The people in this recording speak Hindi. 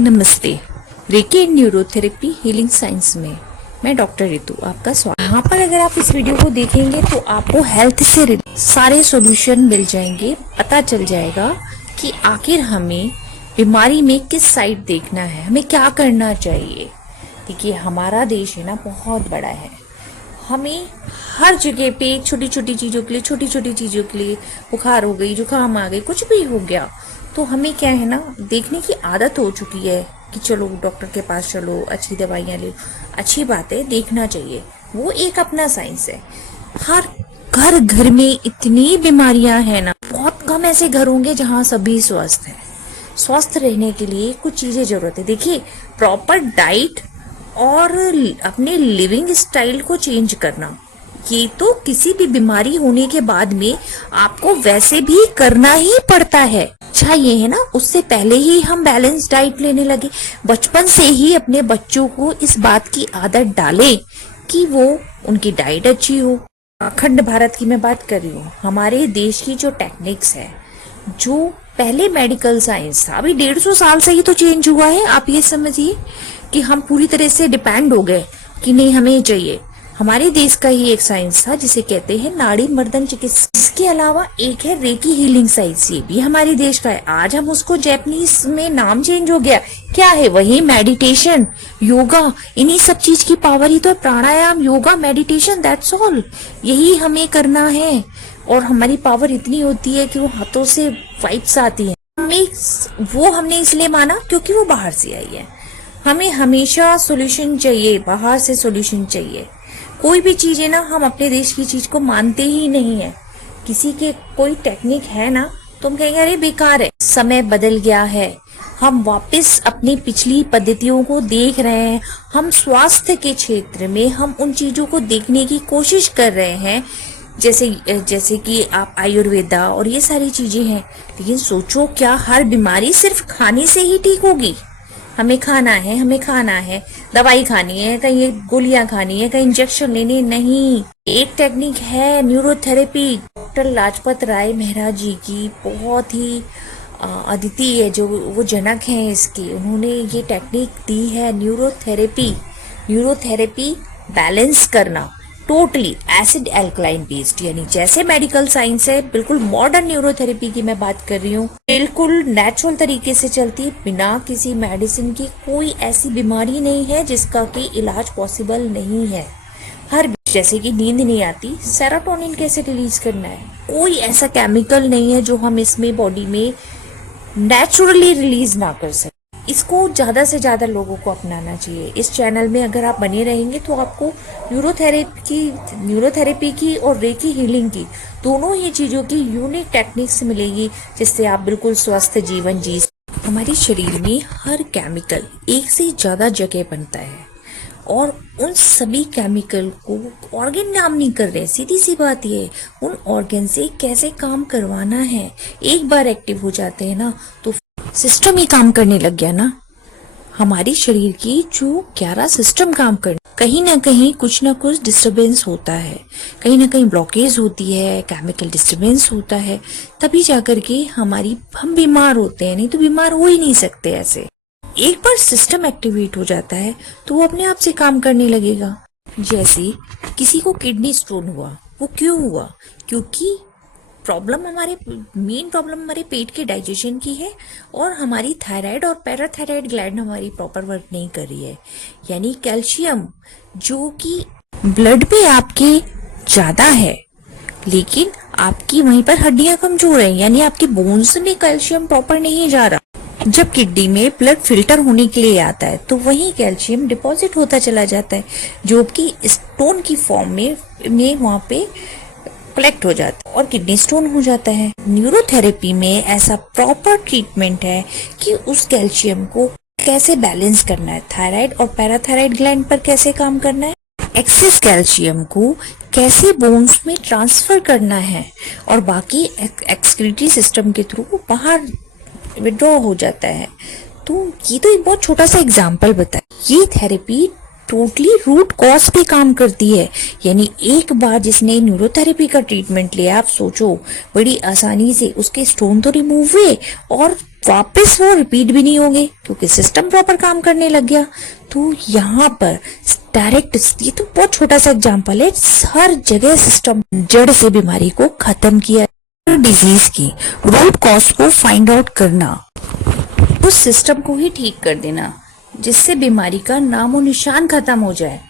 नमस्ते। Recce and neurotherapy healing science में मैं डॉक्टर रितु आपका स्वागत। यहाँ पर अगर आप इस वीडियो को देखेंगे तो आपको हेल्थ से सारे सॉल्यूशन मिल जाएंगे। पता चल जाएगा कि आखिर हमें बीमारी में किस साइड देखना है, हमें क्या करना चाहिए। देखिए, हमारा देश है ना बहुत बड़ा है। हमें हर जगह पे छोटी छोटी चीज़ों के लिए बुखार हो गई, जुकाम आ गई, कुछ भी हो गया तो हमें क्या है ना, देखने की आदत हो चुकी है कि चलो डॉक्टर के पास चलो, अच्छी दवाइयाँ ले। अच्छी बात है, देखना चाहिए, वो एक अपना साइंस है। हर घर में इतनी बीमारियां हैं ना, बहुत कम ऐसे घर होंगे जहाँ सभी स्वस्थ हैं। स्वस्थ रहने के लिए कुछ चीजें जरूरत है। देखिए, प्रॉपर डाइट और अपने लिविंग स्टाइल को चेंज करना, ये तो किसी भी बीमारी होने के बाद में आपको वैसे भी करना ही पड़ता है। अच्छा ये है ना, उससे पहले ही हम बैलेंस डाइट लेने लगे। बचपन से ही अपने बच्चों को इस बात की आदत डालें कि वो उनकी डाइट अच्छी हो। अखंड भारत की मैं बात कर रही हूँ। हमारे देश की जो टेक्निक्स है, जो पहले मेडिकल साइंस था, अभी 150 साल से ही तो चेंज हुआ है। आप ये समझिए कि हम पूरी तरह से डिपेंड हो गए कि नहीं हमें चाहिए। हमारे देश का ही एक साइंस था जिसे कहते हैं नाड़ी मर्दन चिकित्सा। इसके अलावा एक है रेकी हीलिंग साइंस, ये भी हमारे देश का है। आज हम उसको जैपनीज में नाम चेंज हो गया। क्या है? वही मेडिटेशन, योगा, इन्हीं सब चीज की पावर ही तो है। प्राणायाम, योगा, मेडिटेशन, दैट्स ऑल। यही हमें करना है और हमारी पावर इतनी होती है कि वो हाथों से वाइब्स आती है। हमने इसलिए माना क्योंकि वो बाहर से आई है। हमें हमेशा सॉल्यूशन चाहिए, बाहर से सॉल्यूशन चाहिए। कोई भी चीज है ना, हम अपने देश की चीज को मानते ही नहीं है। किसी के कोई टेक्निक है ना तो हम कहेंगे अरे बेकार है। समय बदल गया है, हम वापस अपनी पिछली पद्धतियों को देख रहे हैं। हम स्वास्थ्य के क्षेत्र में हम उन चीजों को देखने की कोशिश कर रहे हैं, जैसे कि आप आयुर्वेदा और ये सारी चीजें हैं। लेकिन सोचो, क्या हर बीमारी सिर्फ खाने से ही ठीक होगी? हमें खाना है, दवाई खानी है, कहीं गोलियां खानी है, कहीं इंजेक्शन लेने नहीं। एक टेक्निक है न्यूरोथेरेपी, डॉक्टर लाजपत राय मेहरा जी की, बहुत ही अद्वितीय है, जो वो जनक हैं इसके। उन्होंने ये टेक्निक दी है न्यूरोथेरेपी बैलेंस करना, टोटली एसिड एल्कलाइन बेस्ड, यानी जैसे मेडिकल साइंस है, बिल्कुल मॉडर्न न्यूरोथेरेपी की मैं बात कर रही हूँ। बिल्कुल नेचुरल तरीके से चलती है, बिना किसी मेडिसिन की। कोई ऐसी बीमारी नहीं है जिसका कि इलाज पॉसिबल नहीं है। जैसे कि नींद नहीं आती, सेरोटोनिन कैसे रिलीज करना है? कोई ऐसा केमिकल नहीं है जो हम इसमें बॉडी में नेचुरली रिलीज ना कर सके। इसको ज्यादा से ज्यादा लोगों को अपनाना चाहिए। इस चैनल में अगर आप बने रहेंगे तो आपको न्यूरोथेरेपी की और रेकी हीलिंग की, दोनों ही चीजों की यूनिक टेक्निक्स मिलेगी, जिससे आप बिल्कुल स्वस्थ जीवन जी। हमारे शरीर में हर केमिकल एक से ज्यादा जगह बनता है और उन सभी केमिकल को ऑर्गन नाम नहीं कर रहे। सीधी सी बात ये, उन ऑर्गन से कैसे काम करवाना है। एक बार एक्टिव हो जाते हैं ना तो सिस्टम ही काम करने लग गया ना। हमारी शरीर की जो 11 सिस्टम काम करने, कहीं ना कहीं कुछ ना कुछ डिस्टरबेंस होता है, कहीं ना कहीं ब्लॉकेज होती है, केमिकल डिस्टरबेंस होता है, तभी जाकर के हम बीमार होते हैं। नहीं तो बीमार हो ही नहीं सकते ऐसे। एक बार सिस्टम एक्टिवेट हो जाता है तो वो अपने आप से काम करने लगेगा। जैसे किसी को किडनी स्टोन हुआ, वो क्यों हुआ? क्योंकि मेन प्रॉब्लम हमारे पेट के डाइजेशन की है और हमारी थायराइड और पैराथायराइड ग्लैंड हमारी प्रॉपर वर्क नहीं कर रही है। यानी कैल्शियम जो कि ब्लड पे आपके ज्यादा है, लेकिन आपकी वहीं पर हड्डियां कमजोर है, यानी आपके बोन्स में कैल्शियम प्रॉपर नहीं जा रहा। जब किडनी में ब्लड फिल्टर होने के लिए आता है तो वही कैल्शियम डिपॉजिट होता चला जाता है, जो कि स्टोन की फॉर्म में वहां पे कलेक्ट हो जाता है और किडनी स्टोन हो जाता है। न्यूरोथेरेपी में ऐसा प्रॉपर ट्रीटमेंट है कि उस कैल्शियम को कैसे बैलेंस करना है, थायराइड और पैराथायराइड ग्लैंड पर कैसे काम करना है, एक्सेस कैल्शियम को कैसे बोन्स में ट्रांसफर करना है और बाकी एक्सक्रीटरी सिस्टम के थ्रू बाहर विड्रॉ हो जाता है। तो ये तो एक बहुत छोटा सा एग्जाम्पल बताया। ये थेरेपी टोटली रूट कॉज पे काम करती है। यानी एक बार जिसने न्यूरोथेरेपी का ट्रीटमेंट लिया, आप सोचो बड़ी आसानी से उसके स्टोन तो रिमूव हुए और वापस वो रिपीट भी नहीं होंगे क्योंकि सिस्टम प्रॉपर काम करने लग गया। तो यहाँ पर डायरेक्ट, ये तो बहुत छोटा सा एग्जांपल है, हर जगह सिस्टम जड़ से बीमारी को खत्म किया। डिजीज की रूट कॉज को फाइंड आउट करना, उस सिस्टम को ही ठीक कर देना जिससे बीमारी का नामो निशान खत्म हो जाए।